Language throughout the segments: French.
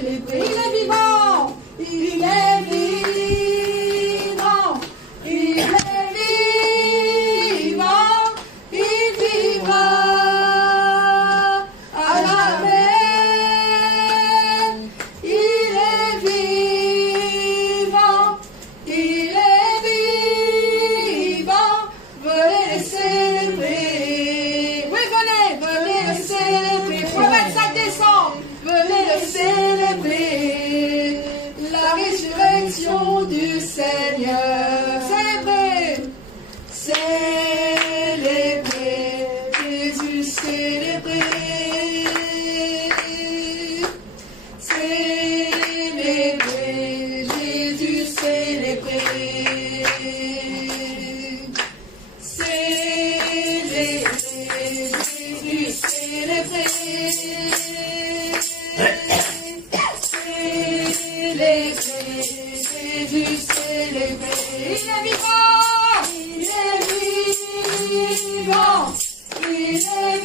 célébrer. Il est vivant, il est vivant, il est vivant, il vivra à jamais. Il est vivant, il est vivant. Venez le célébrer. Oui, venez le célébrer. Pour le 25 décembre, venez le célébrer. La résurrection du Seigneur. Célébrez, célébrez, Jésus célébrez. Célébrez, Jésus célébrez. Célébrez, Jésus célébrez. Célébrez, Jésus célébrez. Il est vivant, il est vivant, il est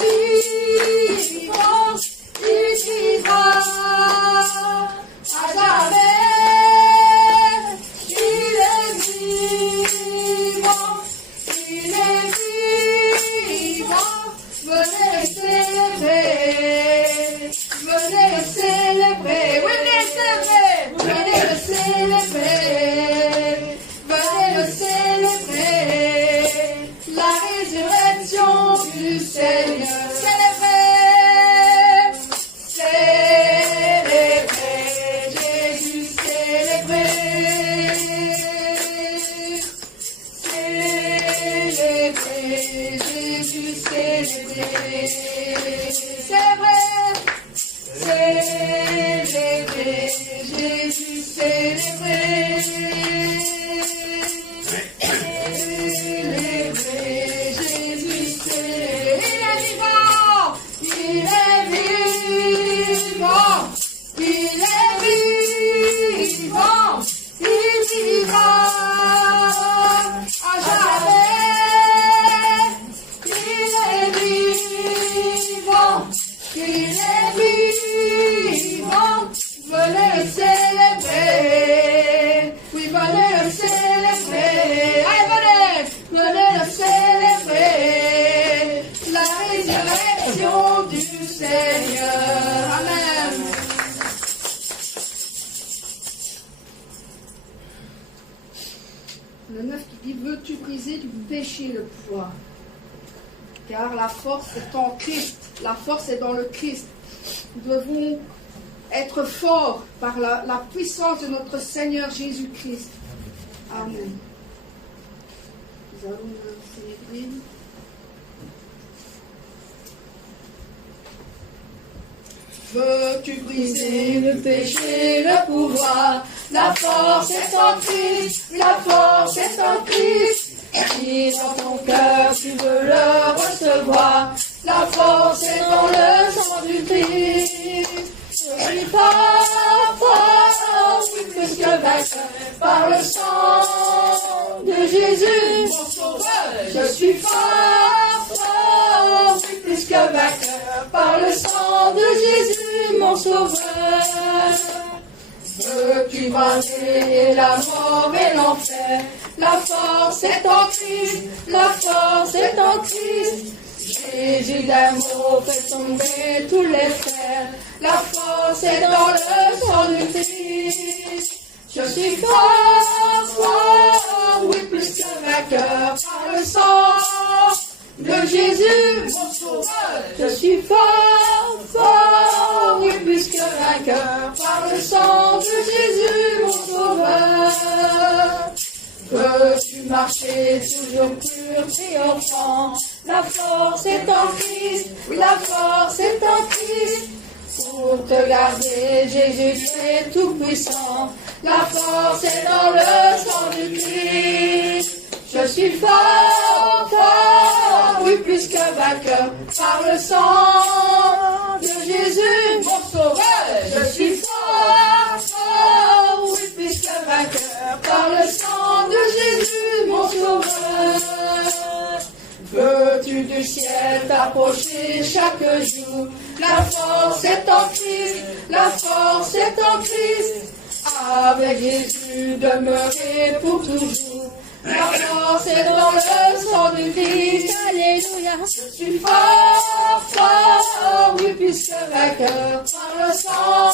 vivant, il vivra à jamais. Il est vivant, il est vivant. Venez le célébrer, venez le célébrer. Oui, venez le célébrer, venez le célébrer, venez le célébrer. La résurrection du Seigneur. Célébrez, célébrez, Jésus célébrez. Célébrez, Jésus célébrez. Célébrez, célébrez, Jésus célébrez. Célébrez, Jésus célébrez. Il est vivant, il est vivant, il est vivant, il vivra à jamais. Il est vivant, il est vivant. Venez le célébrer. Oui, venez le célébrer. Allez, venez le célébrer. La résurrection du Seigneur. Amen. Le 9 qui dit, veux-tu briser du péché le poids? Car la force est en Christ. La force est dans le Christ. Nous devons être forts par la puissance de notre Seigneur Jésus-Christ. Amen. Nous allons le célébrer. Veux-tu briser le péché, le pouvoir? La force est en Christ, la force est en Christ. Si dans ton cœur tu veux le recevoir, la force est dans le sang du Christ. Je suis fort, oui, plus que vainqueur, par le sang de Jésus, mon sauveur. Je suis fort, oui, plus que vainqueur, par le sang de Jésus, mon sauveur. Veux-tu braver la mort et l'enfer? La force est en Christ, la force est en Christ. Jésus d'amour fait tomber tous les fers. La force est dans le sang du Christ. Je suis fort, oui, plus que vainqueur, par le sang de Jésus, mon sauveur. Je suis fort, oui, plus que vainqueur, par le sang de Jésus, mon sauveur. Veux-tu marcher toujours pur, triomphant? La force est en Christ, la force est en Christ. Pour te garder, Jésus est tout puissant. La force est dans le sang du Christ. Je suis fort, oui, plus que vainqueur, par le sang de Jésus, mon sauveur. Je suis fort, oui, plus que vainqueur, par le sang de Jésus, mon sauveur. Veux-tu du ciel t'approcher chaque jour? La force est en Christ, la force force est en Christ. Avec Jésus, demeurez pour toujours. La force est dans le sang de Christ. Alléluia. Je suis fort, fort, oui, puisque vainqueur par le sang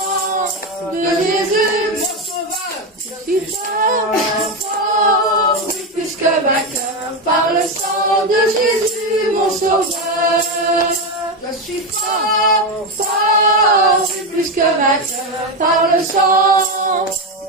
de Jésus, mon sauveur. Je suis fort, fort, oui, puisque vainqueur par le sang de Jésus, mon sauveur. Je suis fort, fort, oui, plus que vainqueur par le sang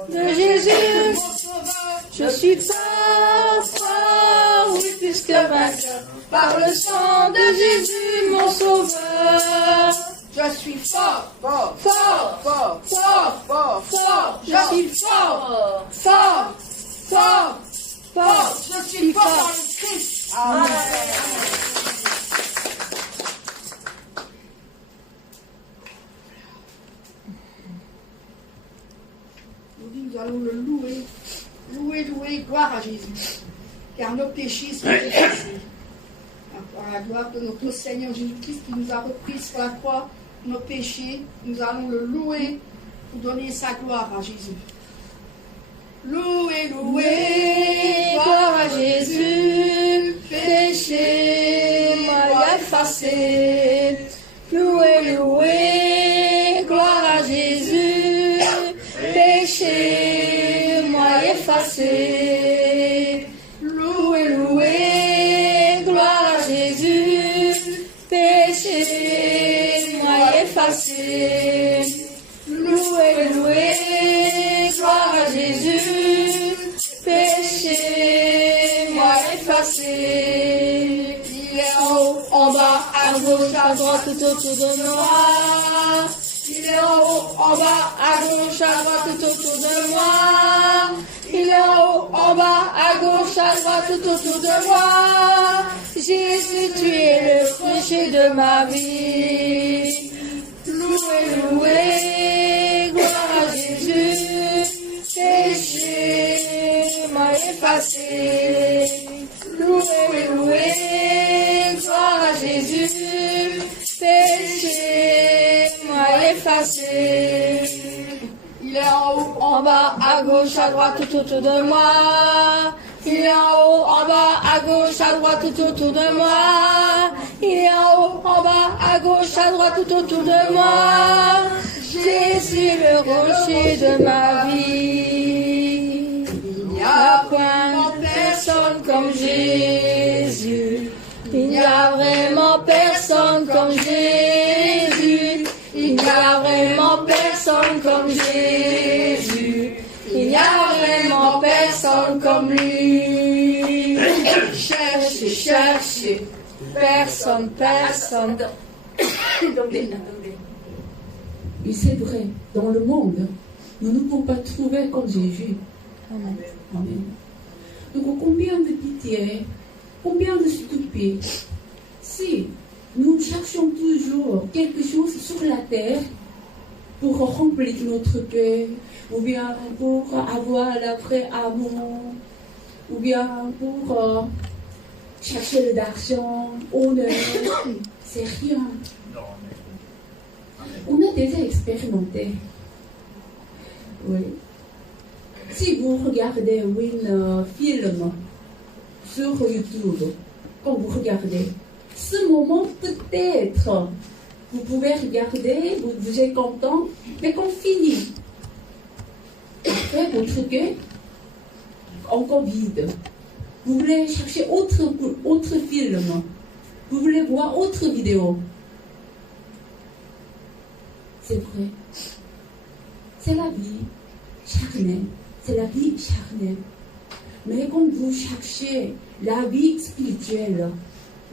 de Jésus, mon sauveur. Je suis fort, fort, oui, plus que vainqueur par le sang de Jésus, mon sauveur. Je suis fort, fort, fort, fort, fort, fort, fort. Je suis fort, fort, fort, fort. Je suis fort dans le Christ. Amen. Nous allons le louer, louer, louer, gloire à Jésus. Car nos péchés sont effacés. Par la gloire de notre Seigneur Jésus-Christ qui nous a repris sur la croix nos péchés, nous allons le louer pour donner sa gloire à Jésus. Louer, louer, gloire à Jésus, péché, moi effacé. Louer, louer, gloire à Jésus, péché, moi effacé. Louer, louer, gloire à Jésus, péché, moi effacé. Louer, louer, gloire à Jésus, péché, moi effacé. Il est en haut, en bas, à gauche, à droite, tout autour de moi. Il est en haut, en bas, à gauche, à droite, tout autour de moi. Il est en haut, en bas, à gauche, à droite, tout autour de moi. Jésus, tu es le rocher de ma vie. Loué, loué, gloire à Jésus. Péché m'a effacé. Loué, loué, gloire à Jésus. Péché m'a effacé. Il est en haut, en bas, à gauche, à droite, tout autour de moi. Il est en haut, en bas, à gauche, à droite, tout autour de moi. Il est en haut, en bas, à gauche, à droite, tout autour de moi. Jésus, le rocher de ma vie. Il n'y a point personne comme Jésus. Il n'y a vraiment personne comme Jésus. Il n'y a vraiment personne comme Jésus. Il n'y a vraiment personne comme lui. Cherchez, cherchez. Personne, personne. Et c'est vrai, dans le monde, nous ne pouvons pas trouver comme Jésus. Amen. Amen. Donc combien de pitié, combien de stupé, si nous cherchons toujours quelque chose sur la terre pour remplir notre cœur, ou bien pour avoir la vraie amour, ou bien pour chercher l'argent, honneur, c'est rien. On a déjà expérimenté. Oui. Si vous regardez un film sur YouTube, quand vous regardez, ce moment peut-être, vous pouvez regarder, vous êtes content, mais quand finit, après votre cœur, encore vide. Vous voulez chercher autre film, vous voulez voir autre vidéo. C'est vrai. C'est la vie charnelle. C'est la vie charnelle. Mais quand vous cherchez la vie spirituelle,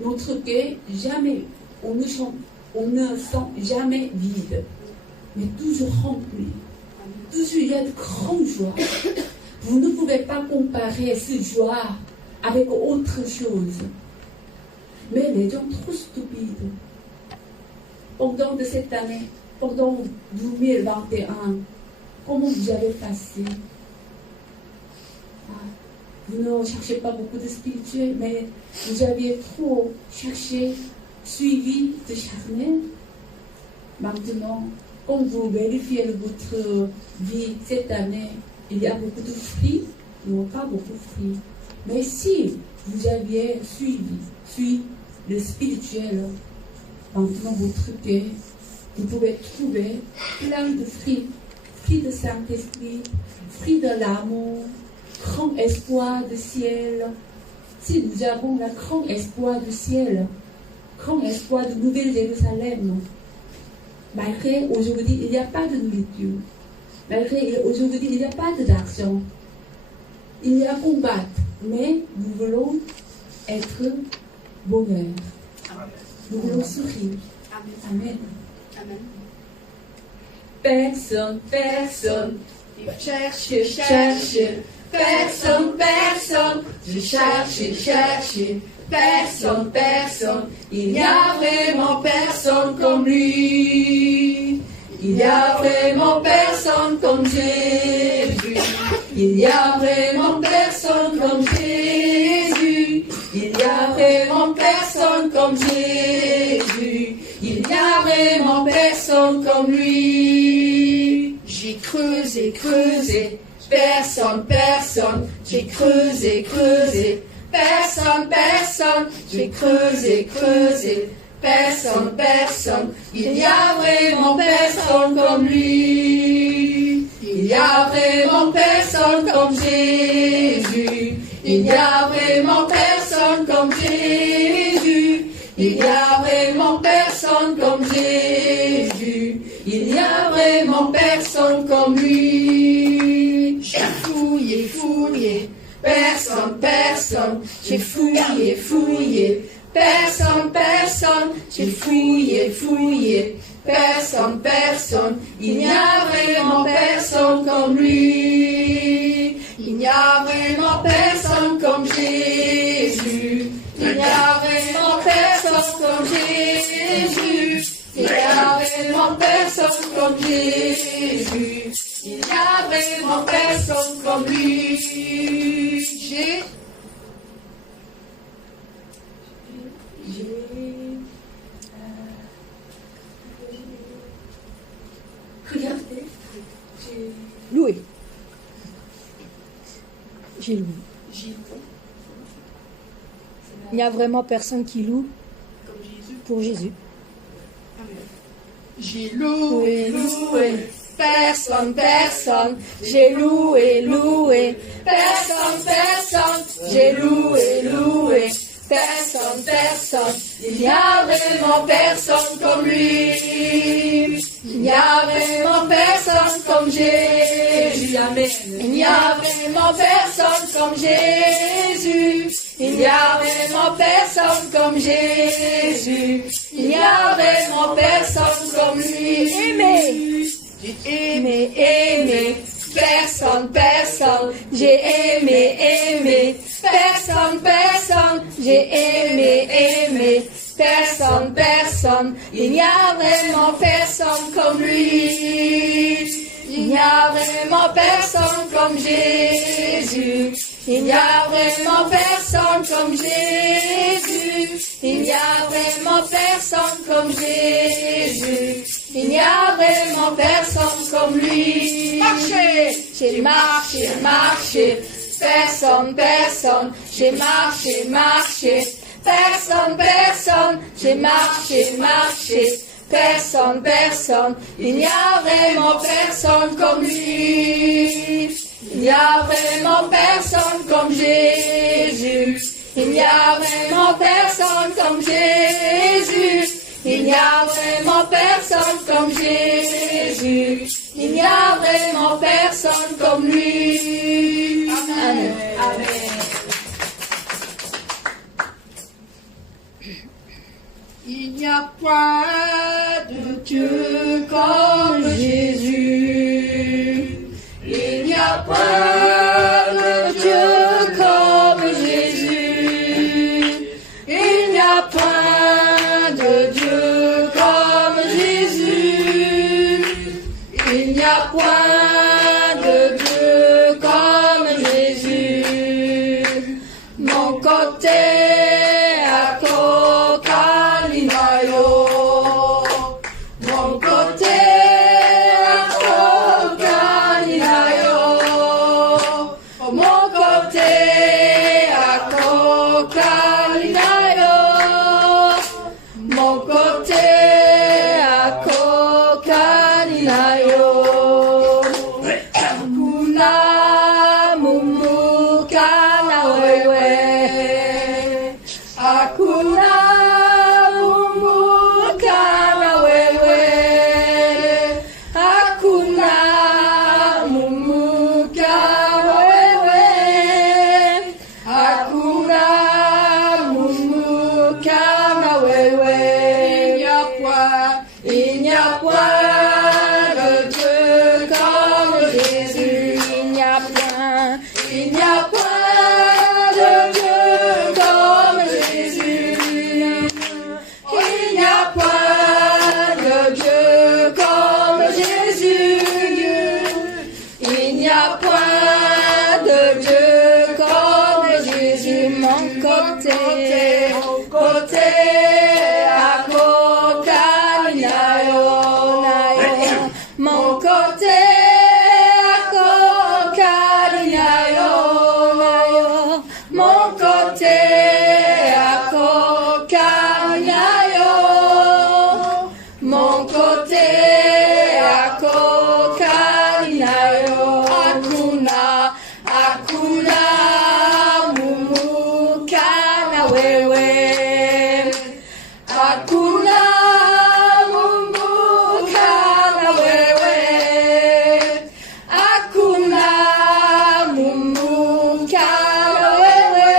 notre cœur, jamais, on ne sent jamais vide, mais toujours rempli. Toujours il y a de grandes joies. Vous ne pouvez pas comparer cette joie avec autre chose. Mais les gens trop stupides, pendant de cette année, pendant 2021, comment vous avez passé? Vous ne cherchez pas beaucoup de spirituel, mais vous aviez trop cherché, suivi de charnel. Maintenant, quand vous vérifiez votre vie cette année, il y a beaucoup de fruits, non pas beaucoup de fruits. Mais si vous aviez suivi le spirituel dans votre cœur, vous pouvez trouver plein de fruits, fruits de Saint-Esprit, fruits de l'amour, grand espoir du ciel. Si nous avons le grand espoir du ciel, grand espoir de Nouvelle-Jérusalem, malgré aujourd'hui il n'y a pas de nourriture, malgré aujourd'hui il n'y a pas d'argent, il y a combat, mais nous voulons être bonheur. Nous voulons sourire. Amen. Amen. Personne, Cherche, personne, je cherche, personne, il n'y a vraiment personne comme lui. Il n'y a vraiment personne comme Jésus. Il n'y a vraiment personne comme Jésus. Il n'y a vraiment personne comme Jésus. Il n'y a vraiment personne comme lui. J'ai creusé, personne, j'ai creusé, personne, j'ai creusé, personne, il n'y a vraiment personne comme lui. Il n'y a vraiment personne comme Jésus. Il n'y a vraiment personne comme Jésus. Il n'y a vraiment personne comme Jésus. Il n'y a vraiment personne comme lui. J'ai fouillé, personne, j'ai fouillé, personne, j'ai fouillé, personne, il n'y a vraiment personne comme lui. Il n'y a vraiment personne comme Jésus. Il n'y a vraiment personne comme Jésus. Il n'y a vraiment personne comme Jésus. Il n'y a vraiment personne comme lui. regardez, Loué. J'ai loué. Il n'y a vraiment personne qui loue pour Jésus. J'ai loué, personne, j'ai loué, personne, j'ai loué, personne, il n'y a vraiment personne comme lui. Il n'y a vraiment personne comme Jésus. Il n'y a vraiment personne comme Jésus. Il n'y a vraiment personne comme Jésus. Il n'y a vraiment personne comme lui. Aimé, personne, j'ai aimé, personne, j'ai aimé, personne, il n'y a vraiment personne comme lui. Il n'y a vraiment personne comme Jésus. Il n'y a vraiment personne comme Jésus. Il n'y a vraiment personne comme Jésus. Il n'y a vraiment personne comme lui. J'ai marché, personne, j'ai marché, personne, j'ai marché, personne, il n'y a vraiment personne comme lui. Il n'y a vraiment personne comme Jésus. Il n'y a vraiment personne comme Jésus. Il n'y a vraiment personne comme Jésus. Il n'y a vraiment personne comme lui. Amen. Amen. Il n'y a pas de Dieu comme Jésus. Il n'y a pas de Dieu comme Jésus. Il n'y a pas de Dieu comme Jésus. Il n'y a pas de Dieu comme Jésus. Mon côté à Kokalimayo. Mon côté côté Akokalinayo, mon côté Akokalinayo, mon côté Akokalinayo, Akuna, Akuna, Mumukana wewe, Akuna, Mumukana wewe, Akuna, Mumukana wewe,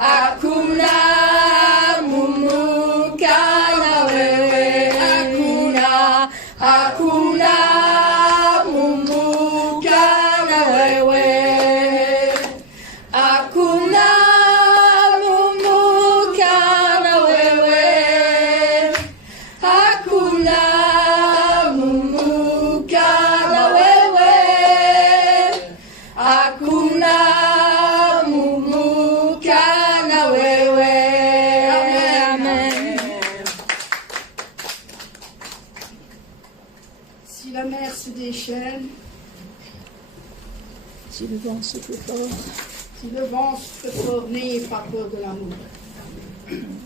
Akuna, Mumukana wewe, Akuna, Akuna, Mumukana wewe, Akuna, Mumukana wewe, Akuna, Mumukana wewe, Akuna, Mumukana wewe. Amen. Si la mer se déchaîne, Si le vent souffle fort, si le vent souffle fort, n'ayez pas peur de l'amour.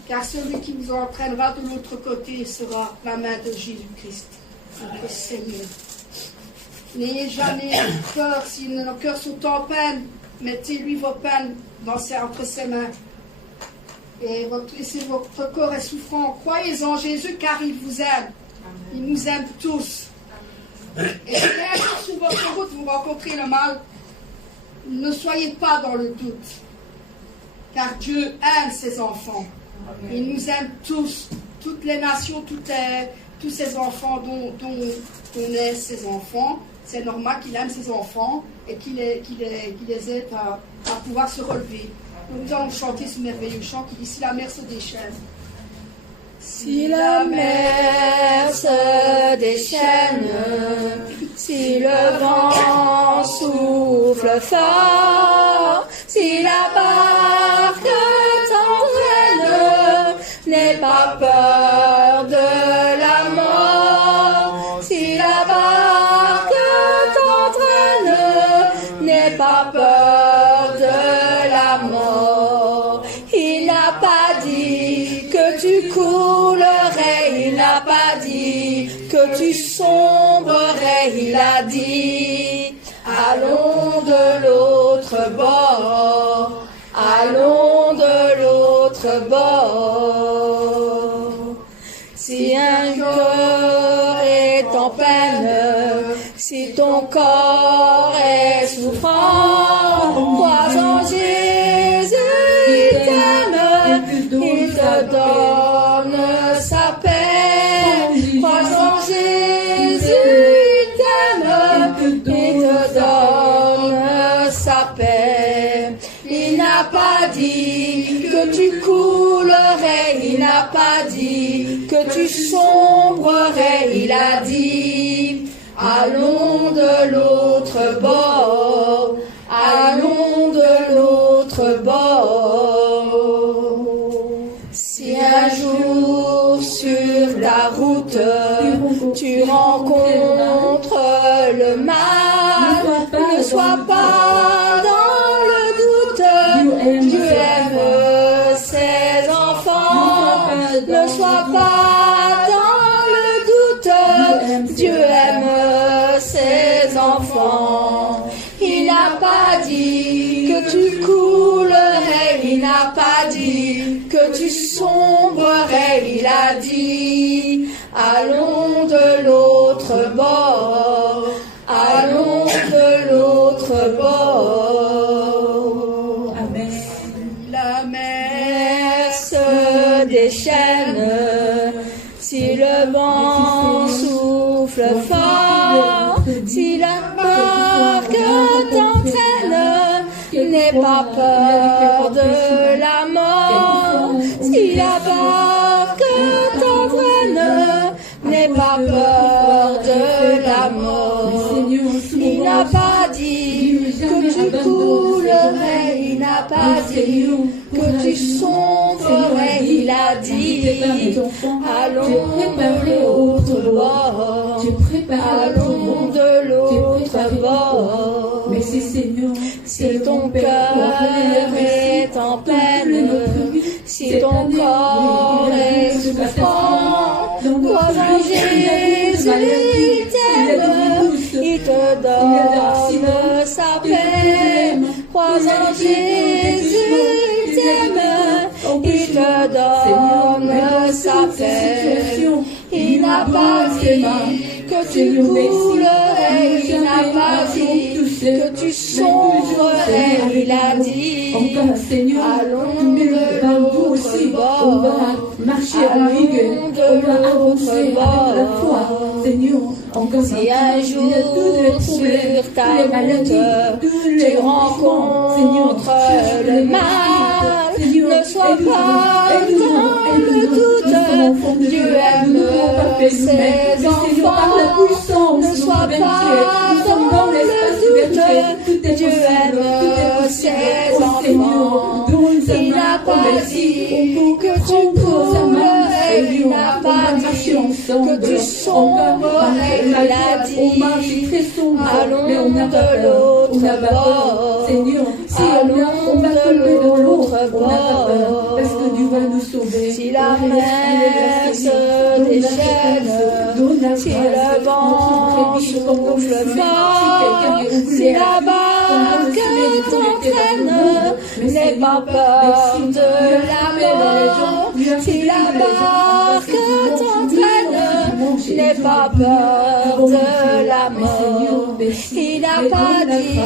Car celui qui vous entraînera de l'autre côté sera la main de Jésus-Christ, notre Seigneur. N'ayez jamais peur si nos cœurs sont en peine. Mettez-lui vos peines entre ses mains. Et si votre corps est souffrant, croyez en Jésus car il vous aime. Il nous aime tous. Et si un jour sur votre route vous rencontrez le mal, ne soyez pas dans le doute. Car Dieu aime ses enfants. Il nous aime tous, toutes les nations, tous ces enfants dont on est ses enfants. C'est normal qu'il aime ses enfants et qu'il les aide à pouvoir se relever. Donc nous allons chanter ce merveilleux chant qui dit si la mer se déchaîne. si la mer se déchaîne, si le vent souffle fort, si la barque t'entraîne, n'aie pas peur de la mort. Si la barque t'entraîne, n'aie pas peur de la mort. Il n'a pas dit que tu coulerais, il n'a pas dit que tu sombrerais, il a dit allons de l'autre bord, allons de l'autre bord. Si un cœur est en peine, si ton corps est souffrant, crois en Jésus, il t'aime, il te donne sa paix. Crois en Jésus, il t'aime, il te donne sa paix. Il n'a pas dit que tu coulerais, il n'a pas dit que tu sombrerais, il a dit allons de l'autre bord, allons de l'autre bord. Si un jour sur la route tu rencontres le mal, ne sois pas dans le doute, Dieu aime ses enfants, ne sois pas dans le doute, Dieu aime ses enfants. Il n'a pas dit que tu coulerais, il n'a pas dit que tu sombrerais, il a dit allons de l'autre bord, allons de l'autre bord. Amen. La mer se déchaîne, si le vent souffle fort, si la barque t'entraîne, n'aie pas peur de la mort. Si la barque t'entraîne, n'aie pas peur de la mort. Il n'a pas dit que tu coulerais, il n'a pas dit que tu sombrerais, il a dit allons de l'autre bord, allons de l'autre bord. Merci Seigneur. Si ton cœur est en peine, si ton corps est souffrant, crois en Jésus, il t'aime, il te donne sa paix. Crois en Jésus, il t'aime, il te donne sa paix. Il n'a pas dit que tu coulerais, il n'a pas dit que tu sombrerais, il a dit allons de l'autre bord, on va marcher avec, on va avancer avec la foi, Seigneur. Si un jour sur ta route tu rencontres le mal, ne sois pas dans le doute, Dieu aime ses enfants, ne sois pas dans le doute, Dieu aime ses enfants. Il n'a pas dit que tu coulerais, il n'a pas dit que tu sombrerais, il a dit allons de l'autre bord, allons de l'autre bord. Parce que Dieu va nous sauver. Si la mer se déchaîne, si le vent souffle fort, si la barque t'entraîne, n'aie pas peur de la mort. Si la barque t'entraîne, n'aie pas peur de la mort. Il n'a pas dit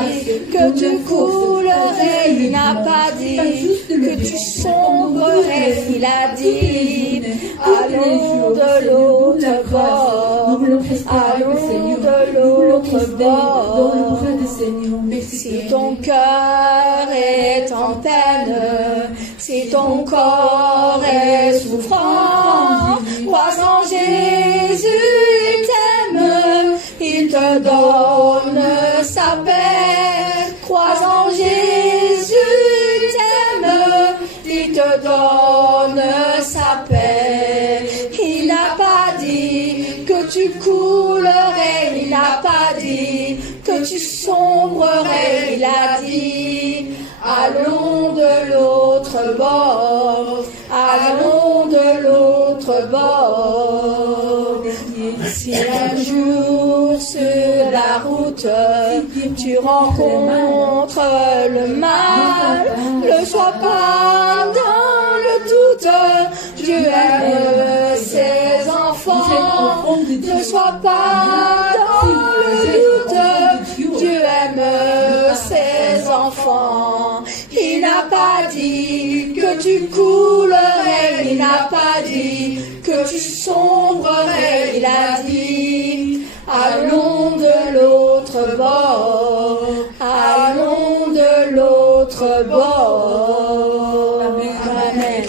que tu coulerais, il n'a pas dit que tu sombrerais, il a dit allons de l'autre bord, allons de l'autre bord. Si ton cœur est en peine, si ton corps est souffrant, crois en Jésus, il t'aime, il te donne sa paix. Crois en Jésus, il t'aime, il te donne sa paix. Il n'a pas dit que tu coulerais, il n'a pas dit que tu sombrerais, il a dit allons de l'autre bord, allons de l'autre bord. Si un jour sur la route tu rencontres le mal, ne sois pas dans le doute, Dieu aime ses enfants, ne sois pas dans le doute, Dieu aime ses enfants. Il n'a pas dit que tu coulerais, il n'a pas dit que tu sombrerais, il a dit allons de l'autre bord, allons de l'autre bord. Amen.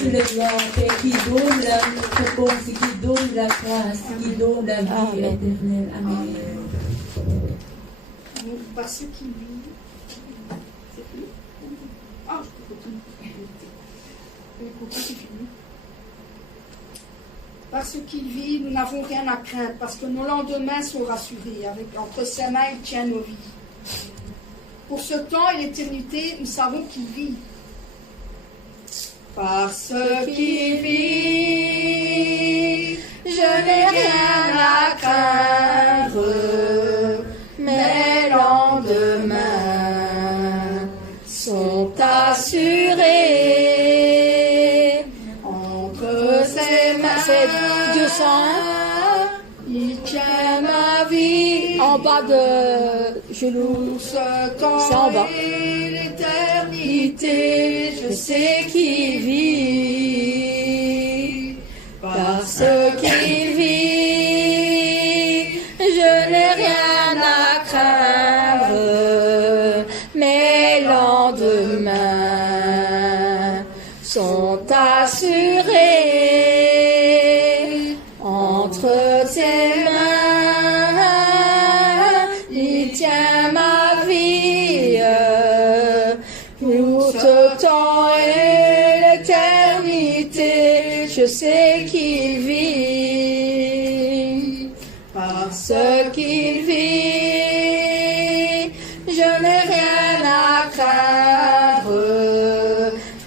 Qui donne la réponse, qui donne la grâce, qui donne la vie éternelle. Amen. Par ceux qui vivent, c'est plus. Ah, je peux continuer. Par ceux qui vivent, nous n'avons rien à craindre, parce que nos lendemains sont rassurés. Entre ses mains, il tient nos vies. Pour ce temps et l'éternité, nous savons qu'il vit. Par ceux qui vivent, je n'ai rien à craindre. Mes lendemains sont assurés. Entre ses mains, c'est 201. Il tient ma vie. En bas de genou, Ce temps c'est en bas. et l'éternité, je sais qu'il vit. Parce qu'il vit, je n'ai rien à craindre. Mes lendemains sont assurés. Entre tes mains, il tient ma vie. Pour ce temps et l'éternité, je sais qu'il vit. Parce qu'il qu'il vit. Je n'ai rien à craindre,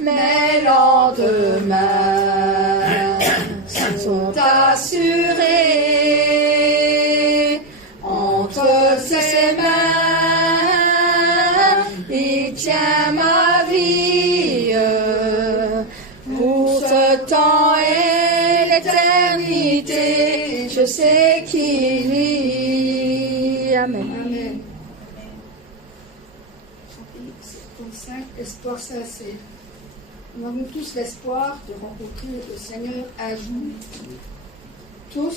mes lendemains sont assurés. Entre ses mains, il tient ma vie pour ce temps et l'éternité. Je sais qu'il vit. Amen. Amen. Chapitre 5, espoir sincère. Nous avons tous l'espoir de rencontrer le Seigneur un jour. Tous,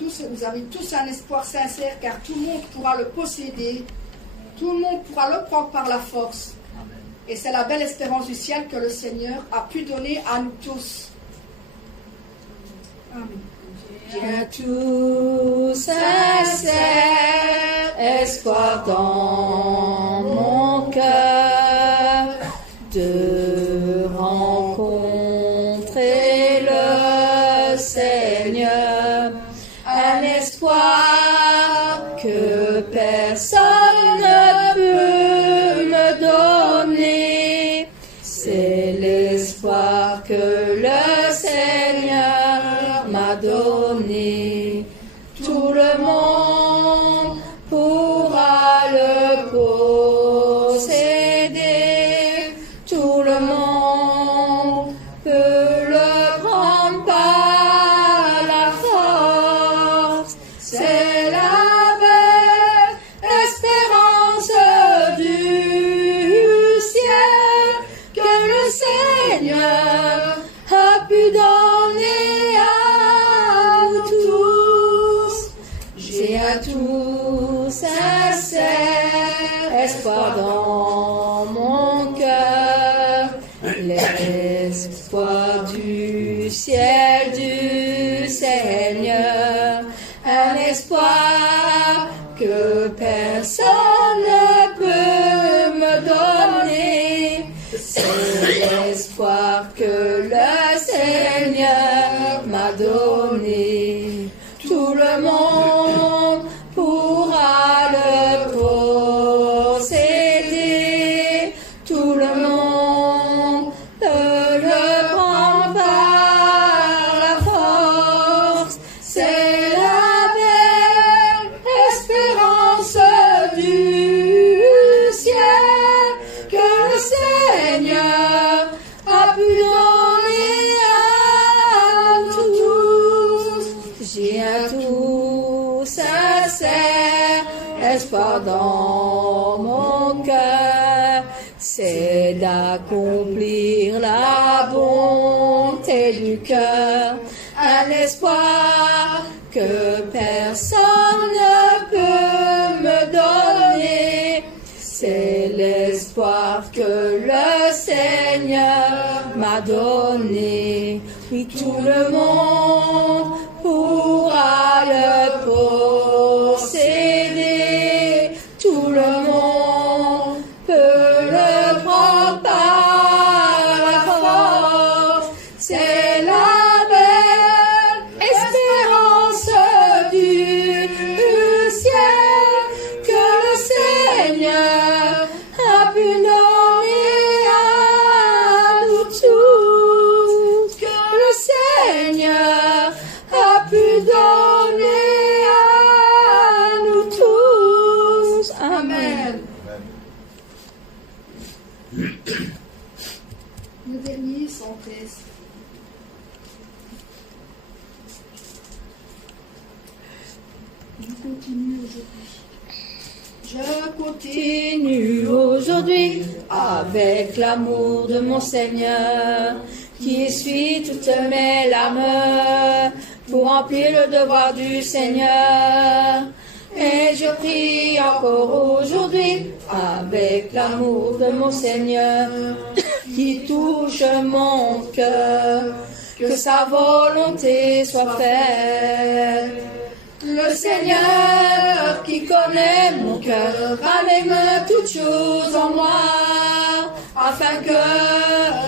vous avez tous un espoir sincère, car tout le monde pourra le posséder, tout le monde pourra le prendre par la force. Et c'est la belle espérance du ciel que le Seigneur a pu donner à nous tous. Amen. J'ai un tout sincère espoir dans mon cœur de rencontrer le Seigneur. Un espoir que personne ne peut me donner. C'est l'espoir que le Seigneur m'a donné. Tout le monde pourra le posséder. Tout le monde peut le prendre par la force. C'est la belle espérance du ciel que le Seigneur a pu donner à nous tous. J'ai un tout sincère espoir dans mon cœur, l'espoir du ciel du Seigneur, un espoir que personne ne peut me donner. C'est l'espoir que le Seigneur m'a donné. Tout le monde pourra le posséder. Tout le monde peut le prendre par la force. C'est la belle espérance du ciel que le Seigneur a pu donner à nous tous. J'ai un tout sincère espoir dans mon cœur, c'est d'accomplir la bonté du cœur. Un espoir que personne ne peut me donner. C'est l'espoir que le Seigneur m'a donné. Oui, tout le monde pourra le posséder. Tout le monde peut le prendre par la force. C'est la belle espérance du ciel que le Seigneur a pu donner à nous tous. Que le Seigneur a pu donner à nous tous. Amen. Le dernier, 113. Je continue aujourd'hui. Je continue Continue aujourd'hui avec l'amour de mon Seigneur qui essuie toutes mes larmes pour remplir le devoir du Seigneur. Et je prie encore aujourd'hui avec l'amour de mon Seigneur qui touche mon cœur, que sa volonté soit faite. Le Seigneur qui connaît mon cœur ramène toutes choses en moi, afin que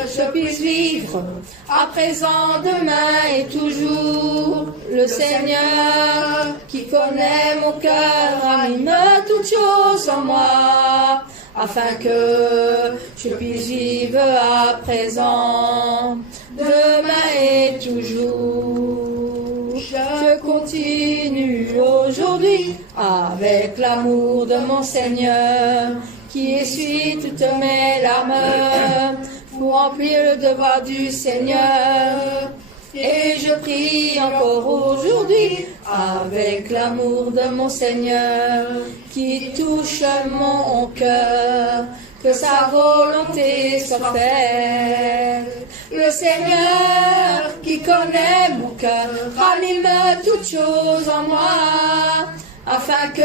je puisse vivre à présent, demain et toujours Le Seigneur qui connaît mon cœur anime toutes choses en moi, afin que je puisse vivre à présent, demain et toujours. Je continue aujourd'hui avec l'amour de mon Seigneur, qui essuie toutes mes larmes pour remplir le devoir du Seigneur. Et je prie encore aujourd'hui avec l'amour de mon Seigneur qui touche mon cœur, que sa volonté soit faite. Le Seigneur qui connaît mon cœur ranime toutes choses en moi, afin que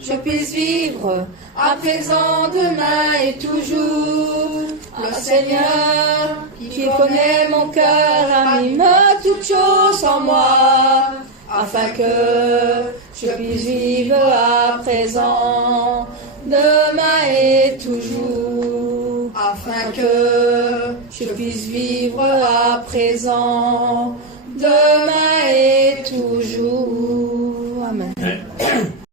je puisse vivre à présent, demain et toujours. Le Seigneur qui connaît mon cœur anime toutes choses en moi, afin que je puisse vivre à présent, demain et toujours. Afin que je puisse vivre à présent, demain et toujours.